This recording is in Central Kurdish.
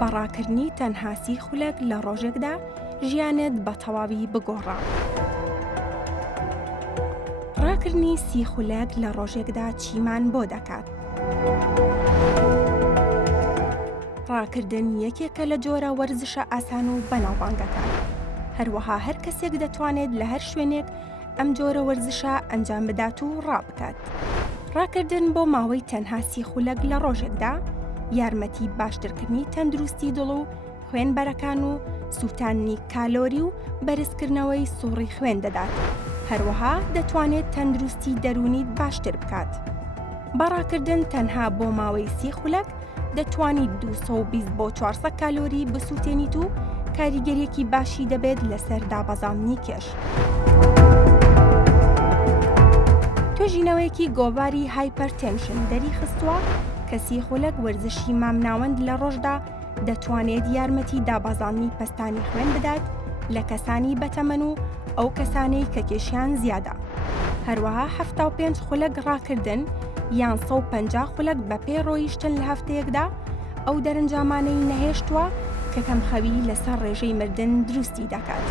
بەڕاکردنی تەنها 30 خولەک لە ڕۆژێکدا ژیانت بە تەواوی بگۆڕە. ڕاکردنی 30 خولەک لە ڕۆژێکدا چیمان بۆ دەکات؟ ڕاکردن یەکێکە لە جۆرە وەرزشە ئاسان و بەناوبانگەکان. هەروەها هەر کەسێک دەتوانێت لە هەر شوێنێک ئەم جۆرە وەرزشە ئەنجام بدات و ڕابکات. ڕاکردن بۆ ماوەی تەنها 30 خولەک لە ڕۆژێکدا یارمەتی باشترکردنی تەندروستی دڵ و خوێنبەرەکان و سووتاندنی کالۆری و بەرزکردنەوەی سووڕی خوێن دەدات. هەروەها دەتوانێت تەندروستی دەرونیت باشتر بکات. بەڕاکردن تەنها بۆ ماوەی 30 خولەک دەتوانیت 220 بۆ 400 کالۆری بسووتێنیت و کاریگەریەکی باشی دەبێت لەسەر دابەزاندنی کێش. توێژینەوەیەکی گۆڤاری هایپەرتێنشن دەریخستووە کە 30 خولەک وەرزشی مامناوەند لە ڕۆژدا دەتوانێت یارمەتی دابەزاندنی پەستانی خوێن بدات لە کەسانی بەتەمەن و ئەو کەسانەی کە کێشیان زیادە. هەروەها 75 خولەک ڕاکردن یان 150 خولەک بە پێ ڕۆیشتن لە هەفتەیەکدا ئەو دەرەنجامانەی نەهێشتووە کە کەمخەوی لەسەر ڕێژەی مردن دروستی دەکات.